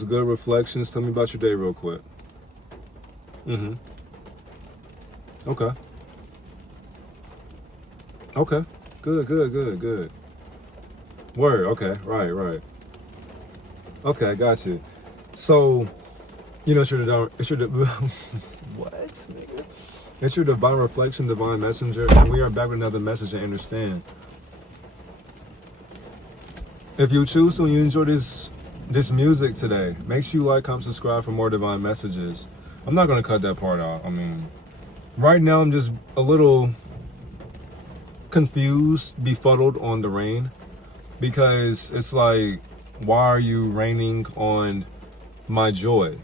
was good. Reflections. Tell me about your day real quick. Okay. Okay. Good. Word. Okay. Right. Okay, got you. So, it's your what, nigga? It's your divine reflection, divine messenger, and we are back with another message to understand. If you choose to and you enjoy this music today, make sure you like, comment, subscribe for more divine messages. I'm not gonna cut that part out. I mean, right now I'm just a little confused, befuddled on the rain, because it's like, why are you raining on my joy?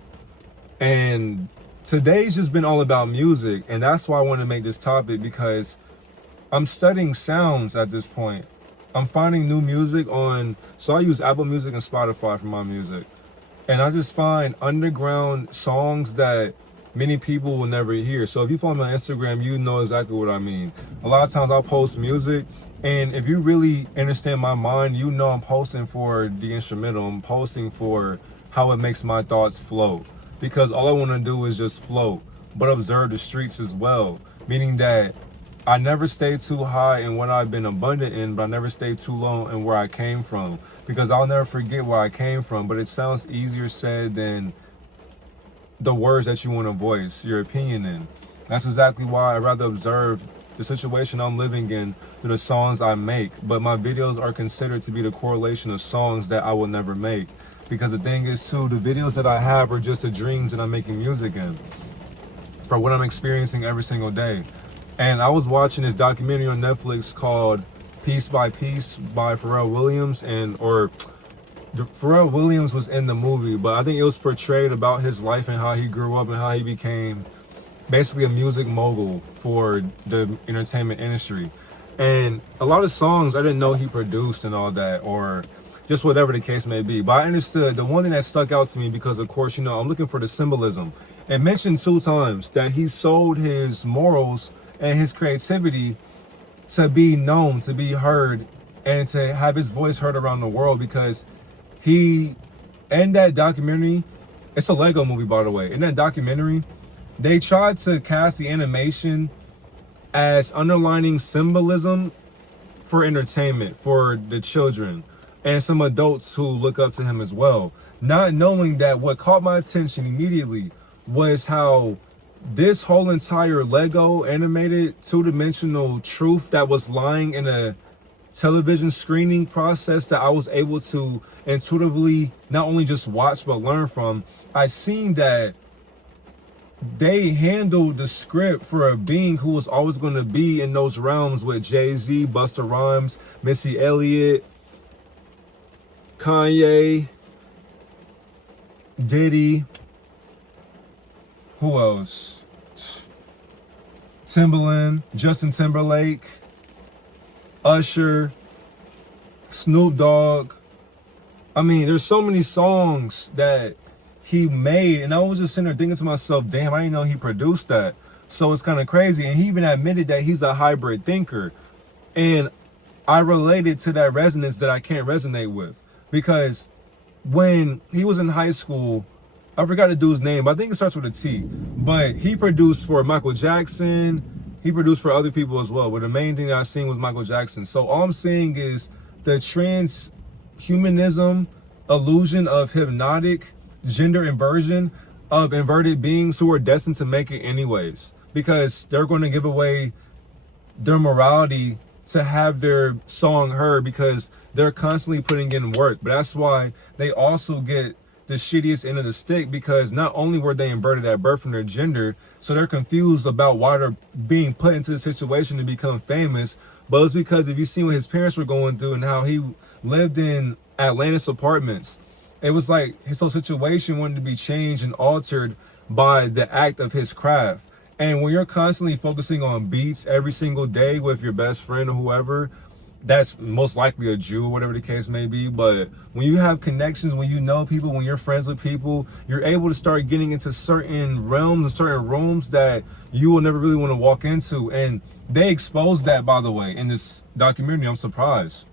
And today's just been all about music, and that's why I want to make this topic, because I'm studying sounds at this point. I'm finding new music so I use Apple Music and Spotify for my music. And I just find underground songs that many people will never hear. So if you follow me on Instagram, you know exactly what I mean. A lot of times I'll post music, and if you really understand my mind, you know I'm posting for the instrumental. I'm posting for how it makes my thoughts flow. Because all I want to do is just float, but observe the streets as well. Meaning that I never stay too high in what I've been abundant in, but I never stay too low in where I came from. Because I'll never forget where I came from, but it sounds easier said than the words that you want to voice your opinion in. That's exactly why I'd rather observe the situation I'm living in through the songs I make. But my videos are considered to be the correlation of songs that I will never make. Because the thing is too, the videos that I have are just the dreams that I'm making music in, for what I'm experiencing every single day. And I was watching this documentary on Netflix called Piece by Piece by Pharrell Williams, Pharrell Williams was in the movie, but I think it was portrayed about his life and how he grew up and how he became basically a music mogul for the entertainment industry. And a lot of songs I didn't know he produced and all that, or just whatever the case may be. But I understood the one thing that stuck out to me, because of course, I'm looking for the symbolism. It mentioned 2 times that he sold his morals and his creativity to be known, to be heard, and to have his voice heard around the world. Because in that documentary, it's a Lego movie, by the way. In that documentary, they tried to cast the animation as underlining symbolism for entertainment, for the children, and some adults who look up to him as well. Not knowing that what caught my attention immediately was how this whole entire Lego animated 2-dimensional truth that was lying in a television screening process that I was able to intuitively not only just watch but learn from, I seen that they handled the script for a being who was always going to be in those realms with Jay-Z, Busta Rhymes, Missy Elliott, Kanye, Diddy, who else? Timbaland, Justin Timberlake, Usher, Snoop Dogg. I mean, there's so many songs that he made, and I was just sitting there thinking to myself, damn, I didn't know he produced that. So it's kind of crazy. And he even admitted that he's a hybrid thinker. And I related to that resonance that I can't resonate with. Because when he was in high school, I forgot the dude's name, but I think it starts with a T. But he produced for Michael Jackson. He produced for other people as well. But the main thing that I seen was Michael Jackson. So all I'm saying is the transhumanism illusion of hypnotic gender inversion of inverted beings who are destined to make it anyways. Because they're going to give away their morality to have their song heard, because they're constantly putting in work. But that's why they also get the shittiest end of the stick, because not only were they inverted at birth from their gender, so they're confused about why they're being put into the situation to become famous. But it's because if you see what his parents were going through and how he lived in Atlantis apartments, it was like his whole situation wanted to be changed and altered by the act of his craft. And when you're constantly focusing on beats every single day with your best friend or whoever, that's most likely a Jew, whatever the case may be. But when you have connections, when you know people, when you're friends with people, you're able to start getting into certain realms and certain rooms that you will never really want to walk into. And they exposed that, by the way, in this documentary. I'm surprised.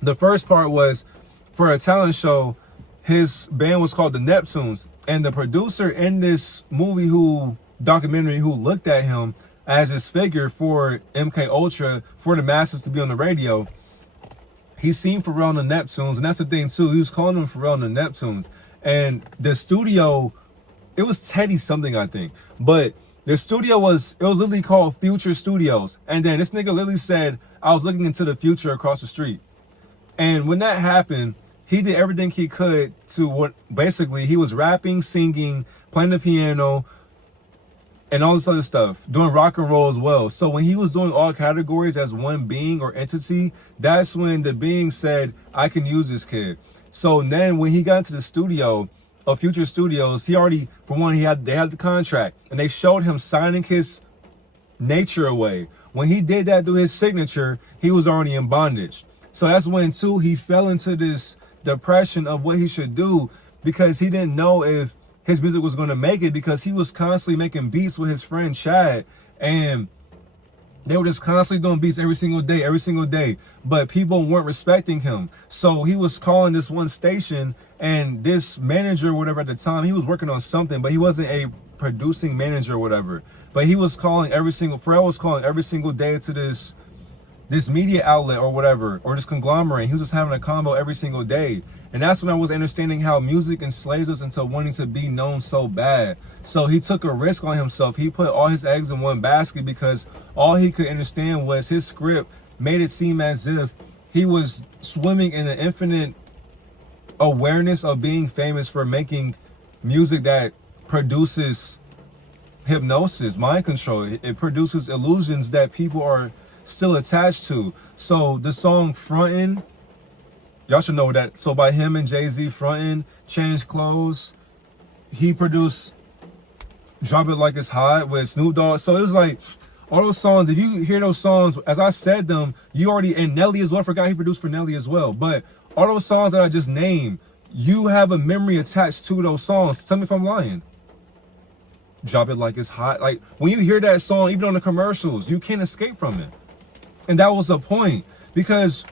The first part was for a talent show. His band was called the Neptunes, and the producer in this documentary who looked at him as his figure for MK Ultra for the masses to be on the radio, he seen Pharrell and the Neptunes, and that's the thing too. He was calling them Pharrell and the Neptunes, and the studio, it was Teddy something I think, but the studio was literally called Future Studios, and then this nigga literally said, "I was looking into the future across the street," and when that happened, he did everything he could to what basically he was rapping, singing, playing the piano, and all this other stuff, doing rock and roll as well. So when he was doing all categories as one being or entity, that's when the being said, "I can use this kid." So then when he got into the studio of Future Studios, he already, for one, they had the contract, and they showed him signing his nature away. When he did that through his signature, he was already in bondage. So that's when too he fell into this depression of what he should do, because he didn't know if his music was going to make it, because he was constantly making beats with his friend Chad, and they were just constantly doing beats every single day, but people weren't respecting him. So he was calling this one station, and this manager or whatever at the time, he was working on something, but he wasn't a producing manager or whatever, but he was calling Pharrell was calling every single day to this media outlet or whatever, or this conglomerate. He was just having a combo every single day. And that's when I was understanding how music enslaves us into wanting to be known so bad. So he took a risk on himself. He put all his eggs in one basket, because all he could understand was his script made it seem as if he was swimming in an infinite awareness of being famous for making music that produces hypnosis, mind control. It produces illusions that people are still attached to. So the song Frontin', y'all should know that. So by him and Jay-Z, Frontin', Change Clothes. He produced Drop It Like It's Hot with Snoop Dogg. So it was like, all those songs, if you hear those songs, as I said them, you already, and Nelly as well, I forgot he produced for Nelly as well. But all those songs that I just named, you have a memory attached to those songs. Tell me if I'm lying. Drop It Like It's Hot. Like, when you hear that song, even on the commercials, you can't escape from it. And that was the point, because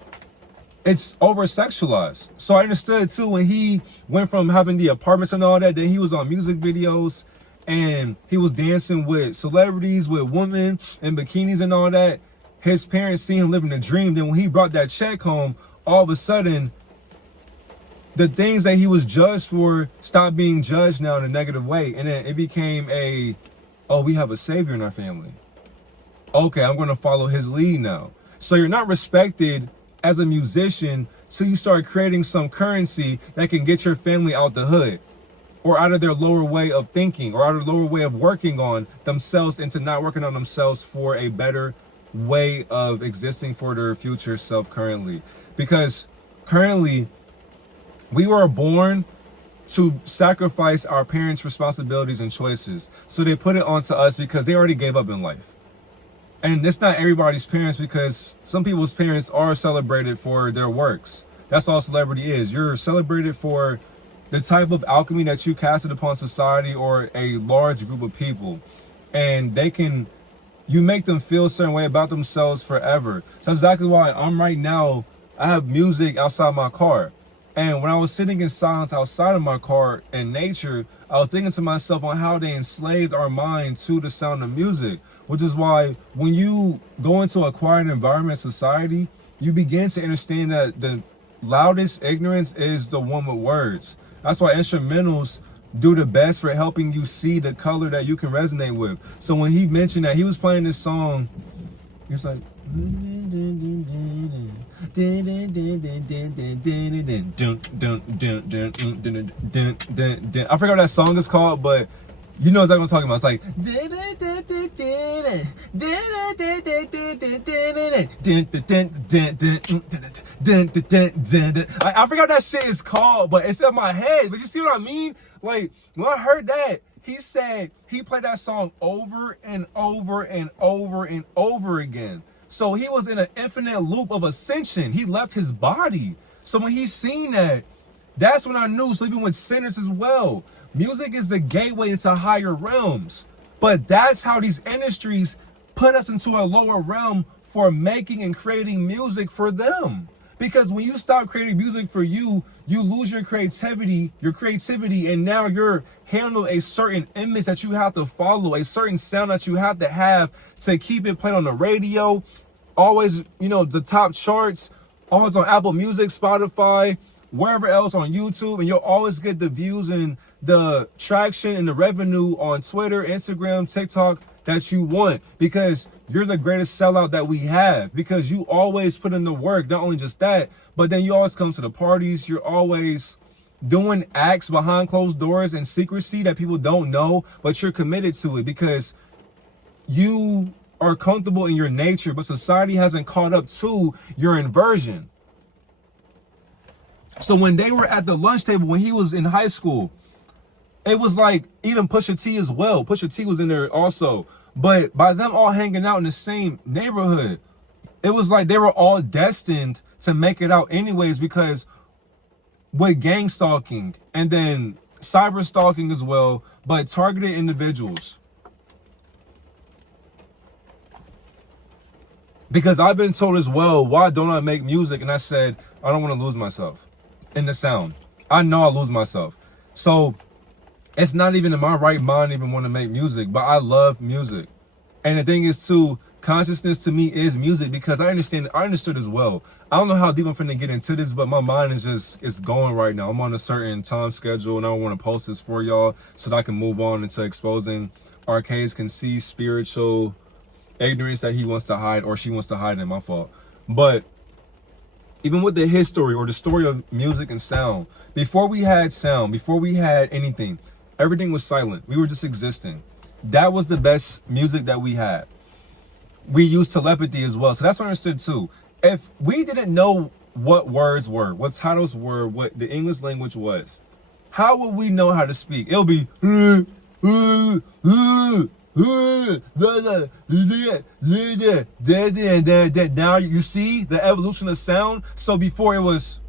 it's over-sexualized. So I understood too when he went from having the apartments and all that, then he was on music videos and he was dancing with celebrities, with women in bikinis and all that. His parents seen him living a dream. Then when he brought that check home, all of a sudden, the things that he was judged for stopped being judged now in a negative way. And then it became oh, we have a savior in our family. Okay, I'm going to follow his lead now. So you're not respected as a musician till you start creating some currency that can get your family out the hood, or out of their lower way of thinking, or out of their lower way of working on themselves, into not working on themselves for a better way of existing for their future self currently. Because currently, we were born to sacrifice our parents' responsibilities and choices. So they put it onto us because they already gave up in life. And it's not everybody's parents, because some people's parents are celebrated for their works. That's all celebrity is. You're celebrated for the type of alchemy that you casted upon society or a large group of people. And you make them feel a certain way about themselves forever. So that's exactly why I'm right now, I have music outside my car. And when I was sitting in silence outside of my car in nature, I was thinking to myself on how they enslaved our mind to the sound of music. Which is why when you go into a quiet environment, society, you begin to understand that the loudest ignorance is the one with words. That's why instrumentals do the best for helping you see the color that you can resonate with. So when he mentioned that he was playing this song, he was like, I forgot what that song is called, but you know exactly what I'm talking about. It's like, I forgot what that shit is called, but it's in my head. But you see what I mean? Like, when I heard that, he said he played that song over and over and over and over again. So he was in an infinite loop of ascension. He left his body. So when he seen that, that's when I knew. So even with sinners as well, music is the gateway into higher realms. But that's how these industries put us into a lower realm for making and creating music for them. Because when you stop creating music for you, you lose your creativity, and now you're handling a certain image that you have to follow, a certain sound that you have to keep it played on the radio, always, the top charts, always on Apple Music, Spotify, wherever else, on YouTube, and you'll always get the views and the traction and the revenue on Twitter, Instagram, TikTok that you want, because you're the greatest sellout that we have, because you always put in the work. Not only just that, but then you always come to the parties. You're always doing acts behind closed doors and secrecy that people don't know, but you're committed to it because you are comfortable in your nature, but society hasn't caught up to your inversion. So when they were at the lunch table, when he was in high school, it was like, even Pusha T as well. Pusha T was in there also. But by them all hanging out in the same neighborhood, it was like they were all destined to make it out anyways, because with gang stalking and then cyber stalking as well, but targeted individuals. Because I've been told as well, why don't I make music? And I said, I don't want to lose myself in the sound. I know I'll lose myself. So it's not even in my right mind even want to make music, but I love music. And the thing is too, consciousness to me is music, because I understood as well. I don't know how deep I'm finna get into this, but my mind is it's going right now. I'm on a certain time schedule, and I want to post this for y'all so that I can move on into exposing Arcades can see spiritual ignorance that he wants to hide, or she wants to hide, in my fault. But even with the history or the story of music and sound, before we had sound, before we had anything, everything was silent. We were just existing. That was the best music that we had. We used telepathy as well. So that's what I understood too. If we didn't know what words were, what titles were, what the English language was, how would we know how to speak? It'll be now you see the evolution of sound. So before it was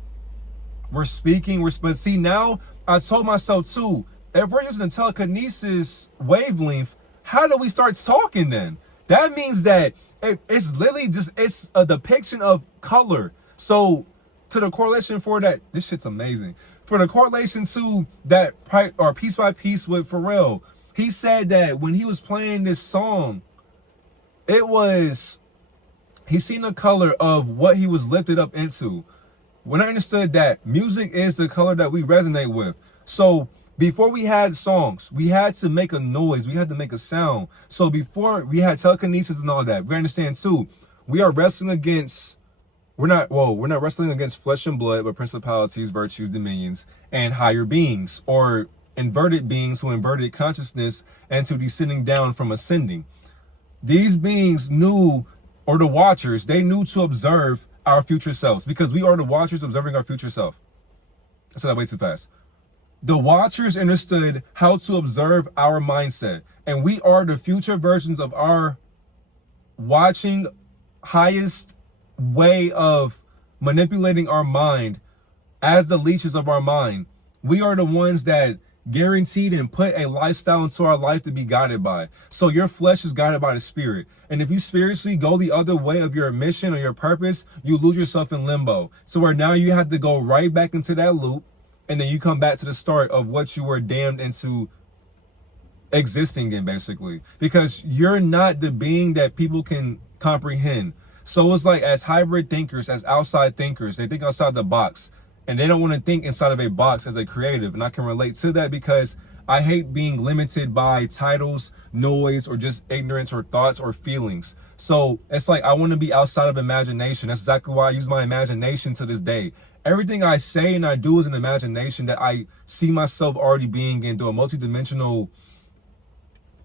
we're speaking, but see now I told myself too, if we're using the telekinesis wavelength, how do we start talking then? That means that it's literally just, it's a depiction of color. So to the correlation for that, this shit's amazing. For the correlation to that, or Piece by Piece with Pharrell, he said that when he was playing this song, he seen the color of what he was lifted up into. When I understood that music is the color that we resonate with. So before we had songs, we had to make a noise. We had to make a sound. So before we had telekinesis and all that, we understand too, we are wrestling against, we're not wrestling against flesh and blood, but principalities, virtues, dominions, and higher beings, or inverted beings who inverted consciousness and to descending down from ascending. These beings knew, or the watchers, they knew to observe our future selves, because we are the watchers observing our future self. I said that way too fast. The watchers understood how to observe our mindset, and we are the future versions of our watching highest way of manipulating our mind as the leeches of our mind. We are the ones that guaranteed and put a lifestyle into our life to be guided by. So your flesh is guided by the spirit. And if you spiritually go the other way of your mission or your purpose, you lose yourself in limbo. So where now you have to go right back into that loop, and then you come back to the start of what you were damned into existing in, basically. Because you're not the being that people can comprehend. So it's like, as hybrid thinkers, as outside thinkers, they think outside the box. And they don't want to think inside of a box as a creative. And I can relate to that, because I hate being limited by titles, noise, or just ignorance or thoughts or feelings. So it's like, I want to be outside of imagination. That's exactly why I use my imagination to this day. Everything I say and I do is an imagination that I see myself already being in, through a multidimensional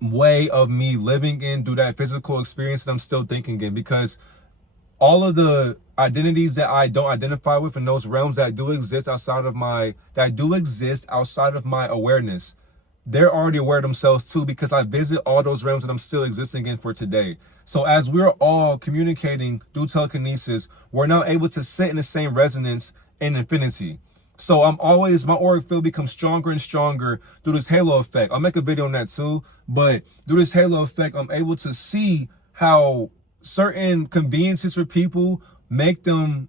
way of me living in, through that physical experience that I'm still thinking in. Because all of the identities that I don't identify with in those realms that do exist outside of my awareness, they're already aware of themselves too, because I visit all those realms that I'm still existing in for today. So as we're all communicating through telekinesis, we're now able to sit in the same resonance in infinity. So my auric field becomes stronger and stronger through this halo effect. I'll make a video on that too, but through this halo effect, I'm able to see how certain conveniences for people make them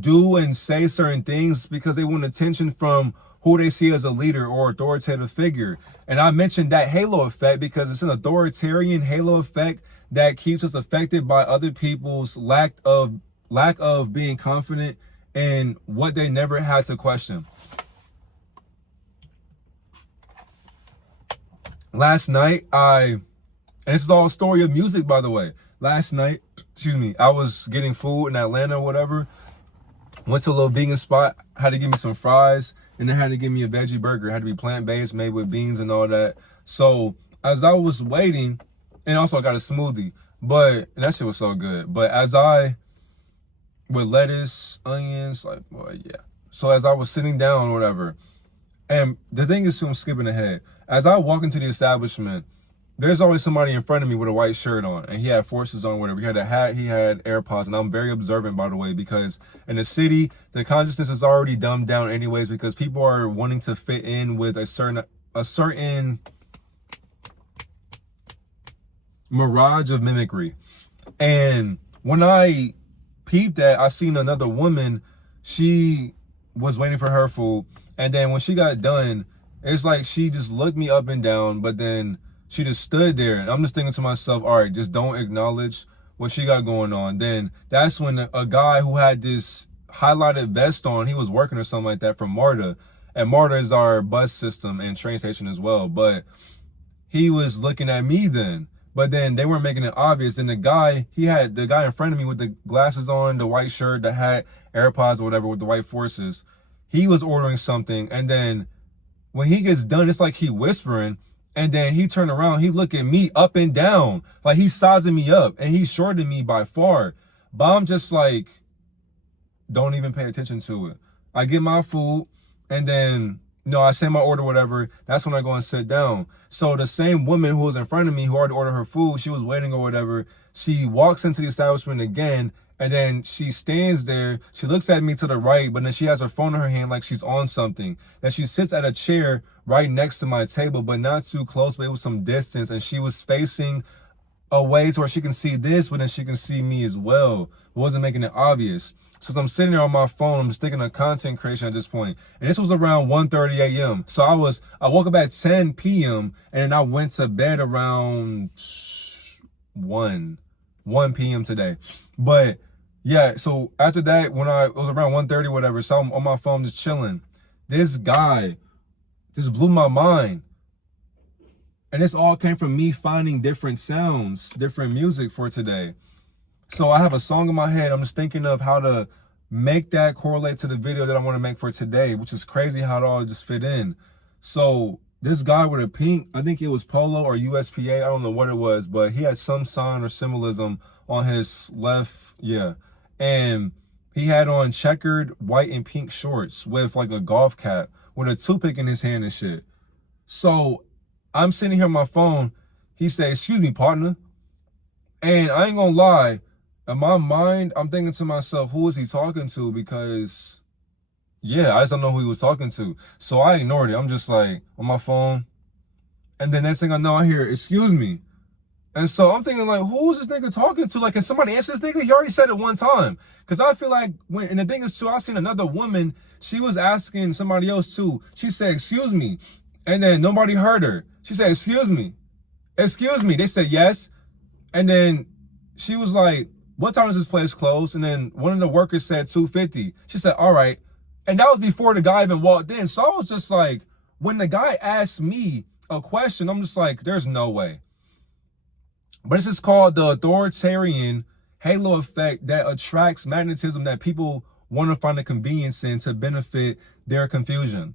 do and say certain things because they want attention from who they see as a leader or authoritative figure. And I mentioned that halo effect because it's an authoritarian halo effect that keeps us affected by other people's lack of being confident in what they never had to question. Last night, and this is all a story of music, by the way. Last night, I was getting food in Atlanta or whatever. Went to a little vegan spot, had to give me some fries, and then had to give me a veggie burger. It had to be plant-based, made with beans and all that. So as I was waiting, and also I got a smoothie, and that shit was so good. But with lettuce, onions, So as I was sitting down or whatever, and the thing is, I'm skipping ahead. As I walk into the establishment, there's always somebody in front of me with a white shirt on, and he had forces on, whatever. He had a hat, he had AirPods, and I'm very observant, by the way, because in the city, the consciousness is already dumbed down anyways, because people are wanting to fit in with a certain mirage of mimicry. And when I peeped that, I seen another woman, she was waiting for her food, and then when she got done, it's like she just looked me up and down, but then she just stood there, and I'm just thinking to myself, all right, just don't acknowledge what she got going on. Then that's when a guy who had this highlighted vest on, he was working or something like that from MARTA, and MARTA is our bus system and train station as well, but he was looking at me then, but then they weren't making it obvious. And the guy in front of me with the glasses on, the white shirt, the hat, AirPods or whatever with the white forces, he was ordering something, and then when he gets done, it's like he whispering, and then he turned around, he look at me up and down, like he's sizing me up, and he's shorter than me by far. But I'm just like, don't even pay attention to it. I get my food, and then, I say my order, whatever. That's when I go and sit down. So the same woman who was in front of me, who already ordered her food, she was waiting or whatever, she walks into the establishment again, and then she stands there, she looks at me to the right, but then she has her phone in her hand like she's on something. Then she sits at a chair right next to my table, but not too close, but it was some distance, and she was facing a way to where she can see this, but then she can see me as well. It wasn't making it obvious. So as I'm sitting there on my phone, I'm just thinking of content creation at this point. And this was around 1:30 a.m. So I woke up at 10 p.m. and then I went to bed around 1 p.m. today. But yeah, so after that, it was around 1:30, whatever, so I'm on my phone just chilling. This guy just blew my mind. And this all came from me finding different sounds, different music for today. So I have a song in my head. I'm just thinking of how to make that correlate to the video that I want to make for today, which is crazy how it all just fit in. So this guy with a pink, I think it was Polo or USPA, I don't know what it was, but he had some sign or symbolism on his left, and he had on checkered white and pink shorts with like a golf cap with a toothpick in his hand and shit. So I'm sitting here on my phone. He said, "Excuse me, partner." And I ain't gonna lie, in my mind, I'm thinking to myself, who is he talking to? Because, I just don't know who he was talking to. So I ignored it. I'm just like on my phone. And then next thing I know, I hear, "Excuse me." And so I'm thinking like, who is this nigga talking to? Like, can somebody answer this nigga? He already said it one time. Because I feel like and the thing is too, I seen another woman, she was asking somebody else too. She said, "Excuse me." And then nobody heard her. She said, "Excuse me. Excuse me." They said yes. And then she was like, "What time is this place closed?" And then one of the workers said 2:50. She said, "All right." And that was before the guy even walked in. So I was just like, when the guy asked me a question, I'm just like, there's no way. But this is called the authoritarian halo effect that attracts magnetism that people want to find a convenience in to benefit their confusion.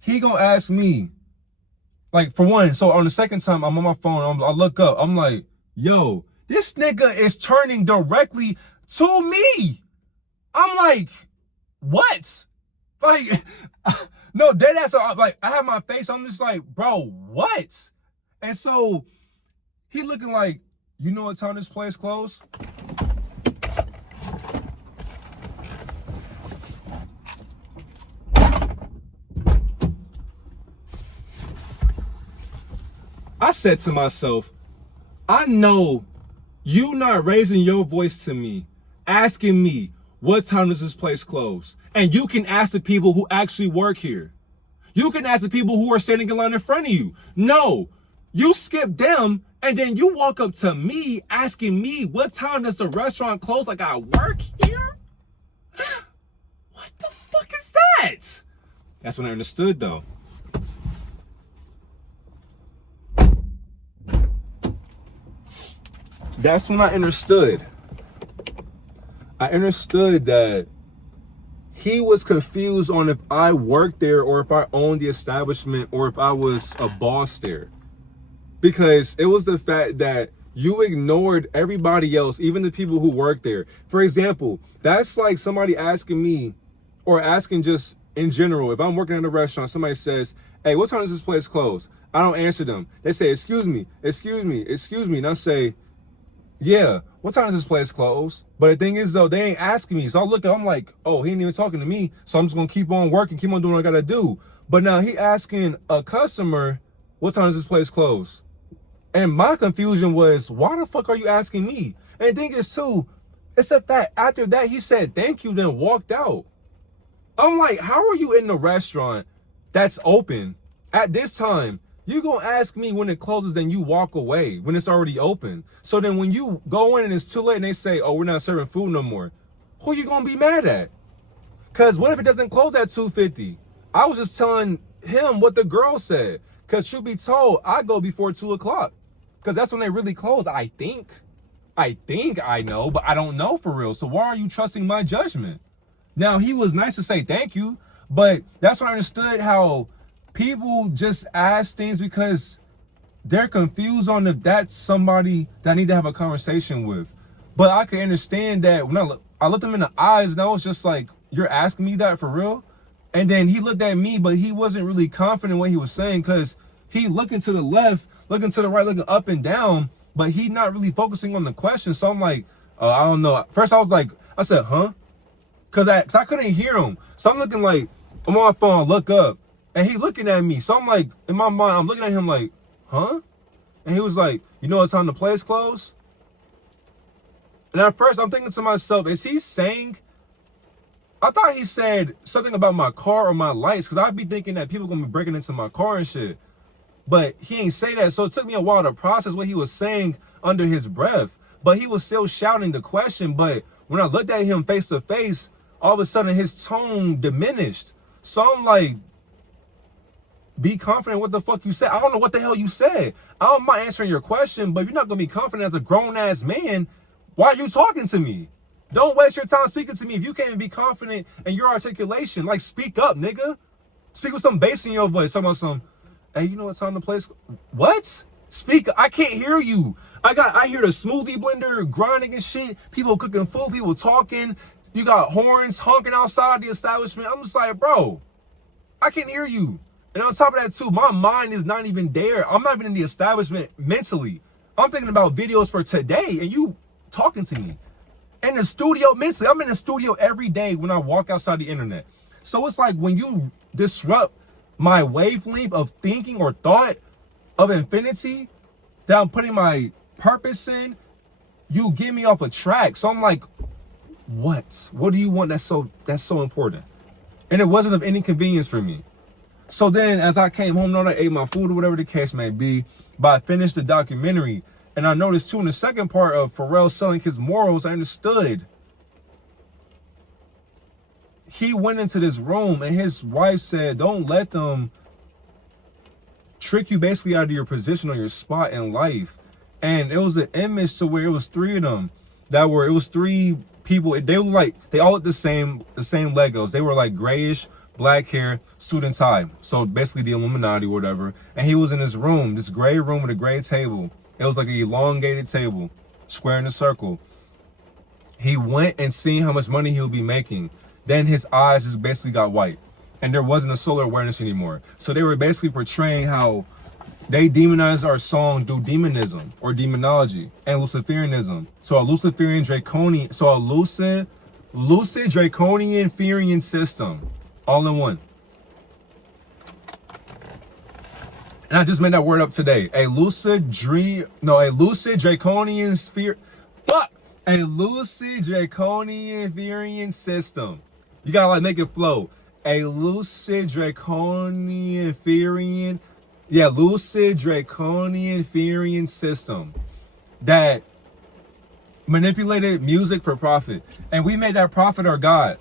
He gonna ask me, like, for one, so on the second time I'm on my phone, I look up, I'm like, yo, this nigga is turning directly to me. I'm like, what? Like, no, dead ass, like, I have my face, I'm just like, bro, what? And so he looking like, you know what time this place closed? I said to myself, I know you not raising your voice to me, asking me, what time does this place close? And you can ask the people who actually work here. You can ask the people who are standing in line in front of you. No, you skip them and then you walk up to me asking me what time does the restaurant close like I work here? What the fuck is that? That's when I understood though. That's when I understood. I understood that he was confused on if I worked there or if I owned the establishment or if I was a boss there. Because it was the fact that you ignored everybody else, even the people who work there. For example, that's like somebody asking me, or asking just in general, if I'm working at a restaurant, somebody says, hey, what time does this place close? I don't answer them. They say, excuse me. And I say, yeah, what time does this place close? But the thing is though, they ain't asking me. So I look up, I'm like, oh, he ain't even talking to me. So I'm just gonna keep on working, keep on doing what I gotta do. But now he asking a customer, what time does this place close? And my confusion was, why the fuck are you asking me? And the thing is too, it's the fact after that he said thank you, then walked out. I'm like, how are you in the restaurant that's open at this time? You gonna ask me when it closes, then you walk away when it's already open. So then when you go in and it's too late and they say, oh, we're not serving food no more, who you gonna be mad at? Cause what if it doesn't close at 2:50? I was just telling him what the girl said. Cause truth be told, I go before 2 o'clock. Cause that's when they really close, I think. I know, but I don't know for real. So why are you trusting my judgment? Now, he was nice to say thank you, but that's when I understood how people just ask things because they're confused on if that's somebody that I need to have a conversation with. But I can understand that when I looked him in the eyes and I was just like, you're asking me that for real? And then he looked at me, but he wasn't really confident in what he was saying because he looking to the left, looking to the right, looking up and down, but he not really focusing on the question. So I'm like, I don't know. First I said, huh? Cause I couldn't hear him. So I'm looking like, I'm on my phone, I look up, and he looking at me. So I'm like, in my mind, I'm looking at him like, huh? And he was like, you know what time the place close? And at first I'm thinking to myself, is he saying, I thought he said something about my car or my lights, cause I'd be thinking that people gonna be breaking into my car and shit. But he ain't say that, so it took me a while to process what he was saying under his breath. But he was still shouting the question, but when I looked at him face to face, all of a sudden his tone diminished. So I'm like, be confident what the fuck you said. I don't know what the hell you said. I don't mind answering your question, but if you're not gonna be confident as a grown-ass man, why are you talking to me? Don't waste your time speaking to me if you can't even be confident in your articulation. Like, speak up, nigga. Speak with some bass in your voice. Talking about some, hey, you know what time the place? What? Speak. I can't hear you. I hear the smoothie blender grinding and shit. People cooking food. People talking. You got horns honking outside the establishment. I'm just like, bro, I can't hear you. And on top of that too, my mind is not even there. I'm not even in the establishment mentally. I'm thinking about videos for today and you talking to me. In the studio mentally, I'm in the studio every day when I walk outside the internet. So it's like when you disrupt my wavelength of thinking or thought of infinity that I'm putting my purpose in, you get me off a track. So I'm like, what do you want that's so important? And it wasn't of any convenience for me. So then as I came home, I ate my food or whatever the case may be, but I finished the documentary and I noticed too in the second part of Pharrell selling his morals, I understood. He went into this room and his wife said, don't let them trick you basically out of your position or your spot in life. And it was an image to where it was three of them it was three people. They all looked the same Legos. They were like grayish, black hair, suit and tie. So basically the Illuminati or whatever. And he was in this room, this gray room with a gray table. It was like an elongated table, square in a circle. He went and seen how much money he would be making. Then his eyes just basically got white. And there wasn't a solar awareness anymore. So they were basically portraying how they demonized our song through demonism or demonology and Luciferianism. So a Luciferian draconian, so a lucid draconian Furian system, all in one. And I just made that word up today. A lucid draconian sphere. Fuck! A lucid draconian Therian system. You gotta like make it flow. A lucid draconian Therian. Yeah, lucid draconian Therian system that manipulated music for profit. And we made that profit our God.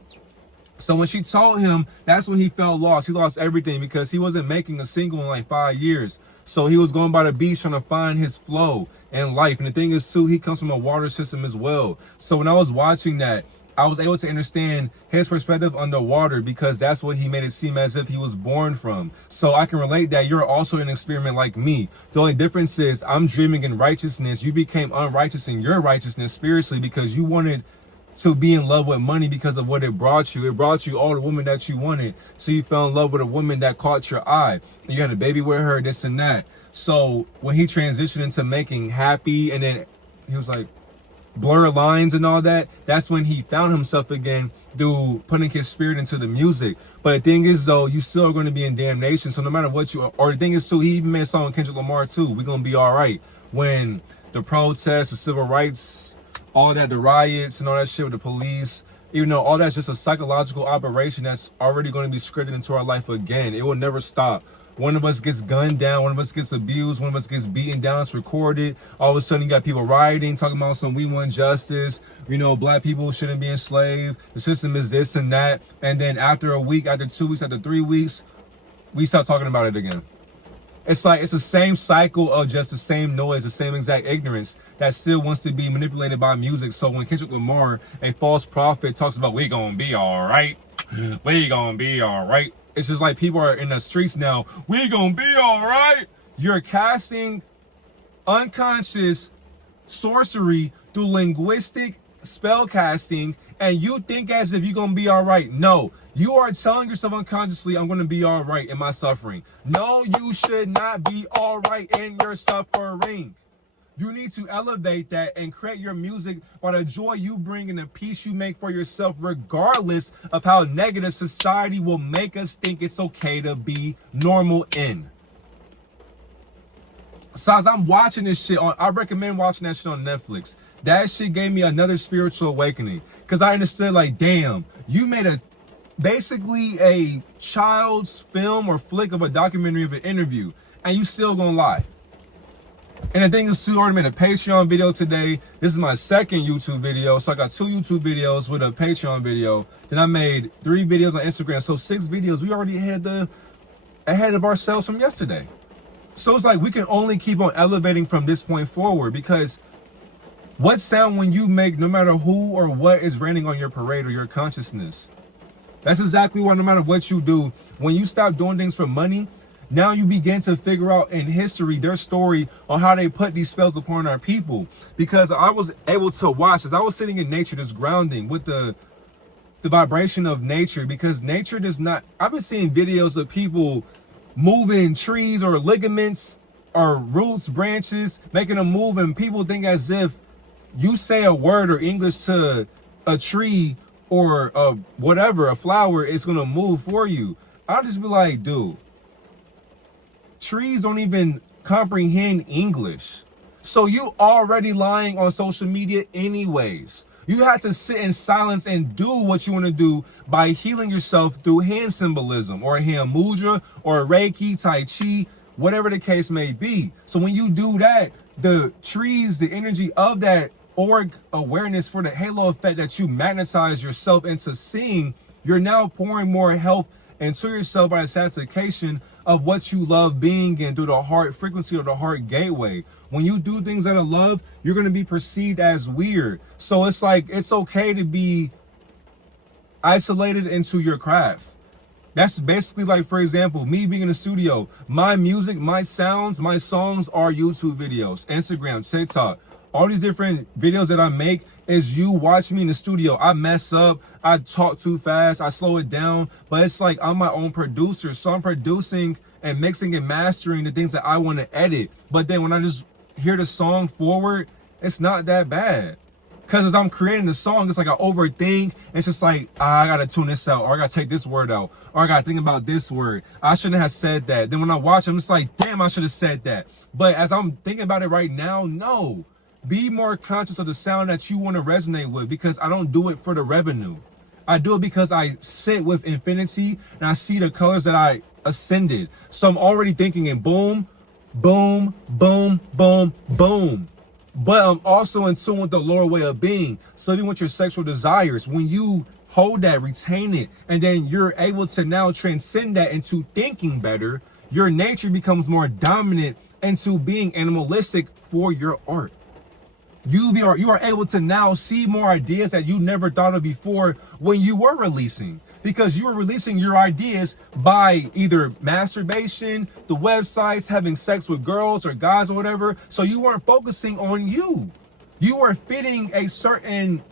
So when she told him, that's when he felt lost. He lost everything because he wasn't making a single in like 5 years. So he was going by the beach trying to find his flow in life. And the thing is too, he comes from a water system as well. So when I was watching that, I was able to understand his perspective underwater because that's what he made it seem as if he was born from. So I can relate that you're also an experiment like me. The only difference is I'm dreaming in righteousness. You became unrighteous in your righteousness spiritually because you wanted to be in love with money because of what it brought you. It brought you all the women that you wanted. So you fell in love with a woman that caught your eye. You had a baby with her, this and that. So when he transitioned into making happy and then he was like, blur lines and all that, that's when he found himself again through putting his spirit into the music. But the thing is though, you still are going to be in damnation. So no matter what you, or the thing is too, he even made a song with Kendrick Lamar too, we're going to be all right. When the protests, the civil rights, all that, the riots and all that shit with the police, even though all that's just a psychological operation that's already going to be scripted into our life again. It will never stop. One of us gets gunned down, one of us gets abused, one of us gets beaten down, it's recorded. All of a sudden you got people rioting, talking about some we want justice, you know, black people shouldn't be enslaved, the system is this and that. And then after a week, after 2 weeks, after 3 weeks, we start talking about it again. It's like, it's the same cycle of just the same noise, the same exact ignorance that still wants to be manipulated by music. So when Kendrick Lamar, a false prophet, talks about we gonna be all right, we gonna be all right. It's just like people are in the streets now, we gonna be all right. You're casting unconscious sorcery through linguistic spell casting, and you think as if you're gonna be all right. No, you are telling yourself unconsciously, I'm gonna be all right in my suffering. No, you should not be all right in your suffering. You need to elevate that and create your music by the joy you bring and the peace you make for yourself, regardless of how negative society will make us think it's okay to be normal in. So as I'm watching this shit I recommend watching that shit on Netflix. That shit gave me another spiritual awakening. Cause I understood like, damn, you made basically a child's film or flick of a documentary of an interview, and you still gonna lie. And the thing is, too, I already made a Patreon video today. This is my second YouTube video. So I got 2 YouTube videos with a Patreon video. Then I made 3 videos on Instagram. So 6 videos. We already had ahead of ourselves from yesterday. So it's like we can only keep on elevating from this point forward, because what sound when you make, no matter who or what is raining on your parade or your consciousness? That's exactly why no matter what you do, when you stop doing things for money, now you begin to figure out in history their story on how they put these spells upon our people. Because I was able to watch, as I was sitting in nature, just grounding with the vibration of nature, because nature does not, I've been seeing videos of people moving trees or ligaments or roots, branches, making them move, and people think as if you say a word or English to a tree or whatever, a flower, it's gonna move for you. I'll just be like, dude, trees don't even comprehend English. So you already lying on social media anyways. You have to sit in silence and do what you want to do by healing yourself through hand symbolism or hand mudra or Reiki, Tai Chi, whatever the case may be. So when you do that, the trees, the energy of that org awareness for the halo effect that you magnetize yourself into seeing, you're now pouring more health into yourself by the satisfaction of what you love being in through the heart frequency or the heart gateway. When you do things out of love, you're going to be perceived as weird. So it's like, it's okay to be isolated into your craft. That's basically like, for example, me being in the studio, my music, my sounds, my songs are YouTube videos, Instagram, TikTok. All these different videos that I make is you watch me in the studio. I mess up, I talk too fast, I slow it down, but it's like I'm my own producer. So I'm producing and mixing and mastering the things that I want to edit. But then when I just hear the song forward, it's not that bad. Because as I'm creating the song, it's like I overthink. It's just like, I got to tune this out, or I got to take this word out, or I got to think about this word. I shouldn't have said that. Then when I watch, I'm just like, damn, I should have said that. But as I'm thinking about it right now, no. Be more conscious of the sound that you want to resonate with, because I don't do it for the revenue. I do it because I sit with infinity and I see the colors that I ascended. So I'm already thinking in boom, boom, boom, boom, boom. But I'm also in tune with the lower way of being. So even with your sexual desires, when you hold that, retain it, and then you're able to now transcend that into thinking better, your nature becomes more dominant into being animalistic for your art. You are able to now see more ideas that you never thought of before when you were releasing. Because you were releasing your ideas by either masturbation, the websites, having sex with girls or guys or whatever. So you weren't focusing on you. You were fitting a certain,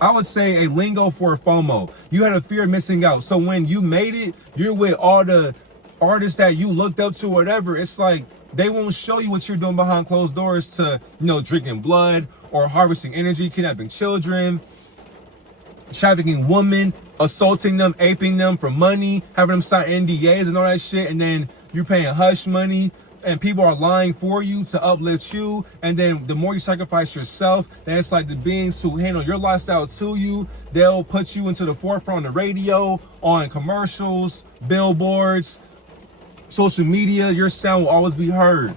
I would say, a lingo for FOMO. You had a fear of missing out. So when you made it, you're with all the artists that you looked up to, whatever. It's like they won't show you what you're doing behind closed doors to, drinking blood or harvesting energy, kidnapping children, trafficking women, assaulting them, aping them for money, having them sign NDAs and all that shit. And then you're paying hush money and people are lying for you to uplift you. And then the more you sacrifice yourself, then it's like the beings who handle your lifestyle to you, they'll put you into the forefront on the radio, on commercials, billboards, social media. Your sound will always be heard.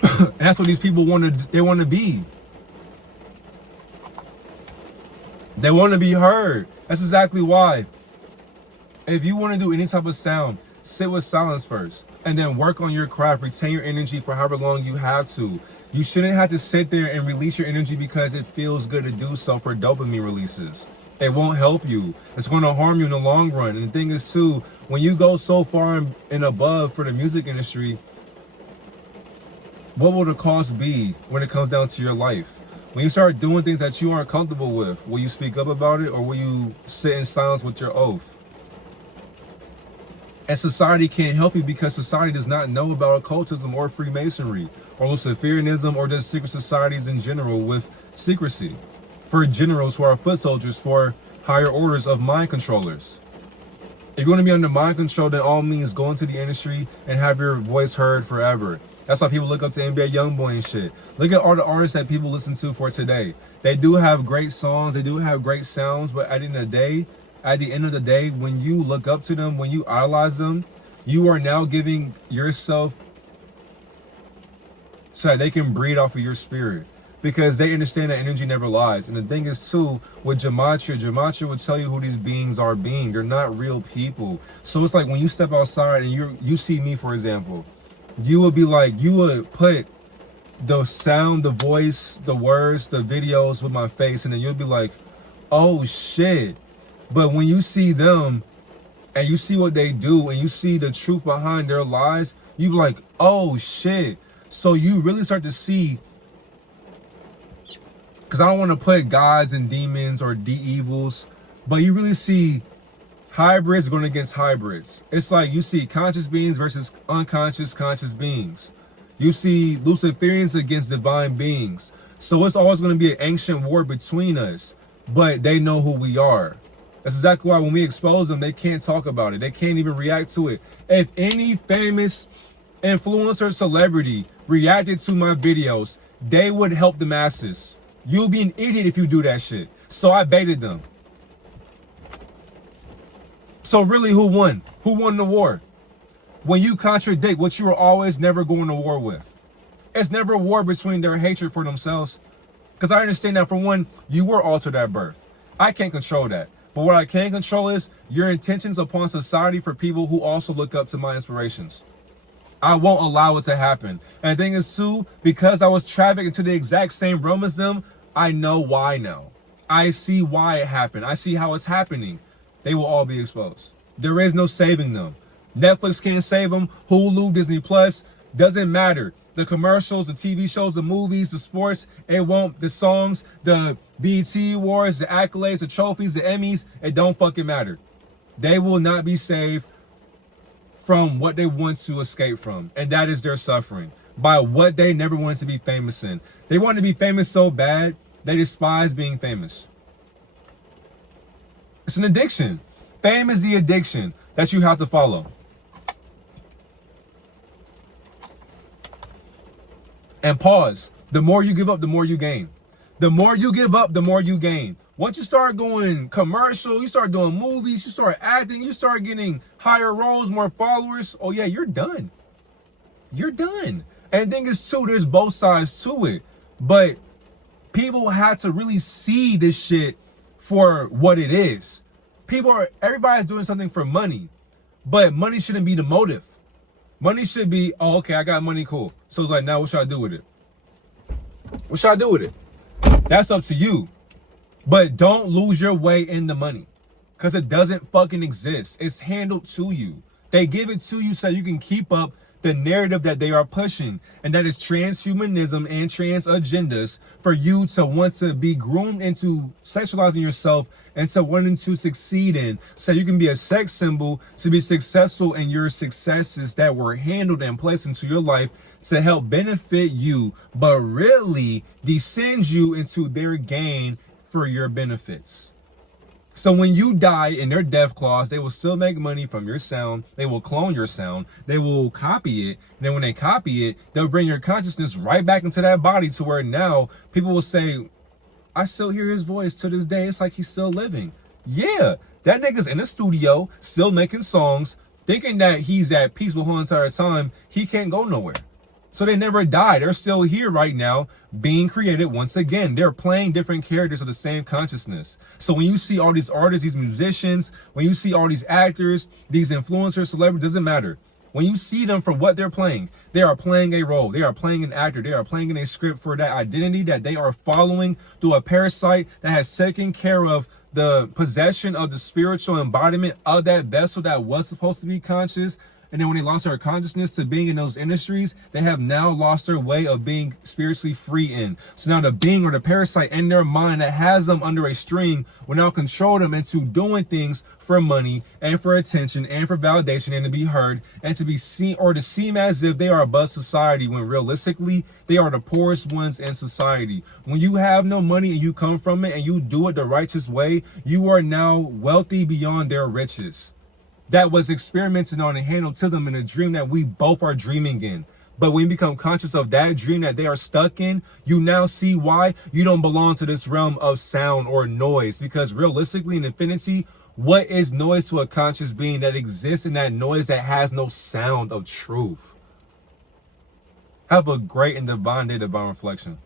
And that's what these people want to be. They want to be heard. That's exactly why. If you want to do any type of sound, sit with silence first and then work on your craft. Retain your energy for however long you have to. You shouldn't have to sit there and release your energy because it feels good to do so for dopamine releases. It won't help you. It's going to harm you in the long run. And the thing is too, when you go so far and above for the music industry, what will the cost be when it comes down to your life? When you start doing things that you aren't comfortable with, will you speak up about it or will you sit in silence with your oath? And society can't help you because society does not know about occultism or Freemasonry or Luciferianism or just secret societies in general with secrecy. For generals who are foot soldiers for higher orders of mind controllers. If you want to be under mind control, then all means go into the industry and have your voice heard forever. That's why people look up to NBA Youngboy and shit. Look at all the artists that people listen to for today. They do have great songs, they do have great sounds, but at the end of the day, when you look up to them, when you idolize them, you are now giving yourself so that they can breed off of your spirit. Because they understand that energy never lies. And the thing is too, with Gematria would tell you who these beings are being. They're not real people. So it's like when you step outside and you see me, for example, you would be like, you would put the sound, the voice, the words, the videos with my face, and then you'll be like, oh shit. But when you see them and you see what they do and you see the truth behind their lies, you be like, oh shit. So you really start to see, because I don't want to put gods and demons or de-evils, but you really see hybrids going against hybrids. It's like you see conscious beings versus unconscious conscious beings. You see Luciferians against divine beings. So it's always going to be an ancient war between us, but they know who we are. That's exactly why when we expose them, they can't talk about it. They can't even react to it. If any famous influencer celebrity reacted to my videos, they would help the masses. You'll be an idiot if you do that shit. So I baited them. So really, who won? Who won the war? When you contradict what you were always never going to war with. It's never a war between their hatred for themselves. Because I understand that, for one, you were altered at birth. I can't control that. But what I can control is your intentions upon society for people who also look up to my inspirations. I won't allow it to happen. And the thing is too, because I was trafficked into the exact same realm as them, I know why now. I see why it happened. I see how it's happening. They will all be exposed. There is no saving them. Netflix can't save them. Hulu, Disney Plus, doesn't matter. The commercials, the TV shows, the movies, the sports, it won't. The songs, the BET Awards, the accolades, the trophies, the Emmys, it don't fucking matter. They will not be saved from what they want to escape from. And that is their suffering. By what they never wanted to be famous in. They wanted to be famous so bad, they despise being famous. It's an addiction. Fame is the addiction that you have to follow. And pause. The more you give up, the more you gain. The more you give up, the more you gain. Once you start going commercial, you start doing movies, you start acting, you start getting higher roles, more followers. Oh yeah, you're done. You're done. And the thing is too, there's both sides to it. But people have to really see this shit for what it is. Everybody's doing something for money, but money shouldn't be the motive. Money should be, oh, okay, I got money, cool. So it's like, now what should I do with it? What should I do with it? That's up to you. But don't lose your way in the money, because it doesn't fucking exist. It's handled to you. They give it to you so you can keep up the narrative that they are pushing, and that is transhumanism and trans agendas for you to want to be groomed into sexualizing yourself and to wanting to succeed in, so you can be a sex symbol to be successful in your successes that were handled and placed into your life to help benefit you, but really descend you into their gain for your benefits. So when you die in their death clause, they will still make money from your sound. They will clone your sound. They will copy it. And then when they copy it, they'll bring your consciousness right back into that body to where now people will say, I still hear his voice to this day. It's like he's still living. Yeah, that nigga's in the studio, still making songs, thinking that he's at peace the whole entire time. He can't go nowhere. So they never die. They're still here right now, being created once again. They're playing different characters of the same consciousness. So when you see all these artists, these musicians, when you see all these actors, these influencers, celebrities, doesn't matter. When you see them for what they're playing, they are playing a role. They are playing an actor. They are playing in a script for that identity that they are following through a parasite that has taken care of the possession of the spiritual embodiment of that vessel that was supposed to be conscious. And then when they lost their consciousness to being in those industries, they have now lost their way of being spiritually free in. So now the being or the parasite in their mind that has them under a string will now control them into doing things for money and for attention and for validation and to be heard and to be seen or to seem as if they are above society when realistically they are the poorest ones in society. When you have no money and you come from it and you do it the righteous way, you are now wealthy beyond their riches. That was experimented on and handled to them in a dream that we both are dreaming in. But when you become conscious of that dream that they are stuck in, you now see why you don't belong to this realm of sound or noise. Because realistically in infinity, what is noise to a conscious being that exists in that noise that has no sound of truth? Have a great and divine day, divine reflection.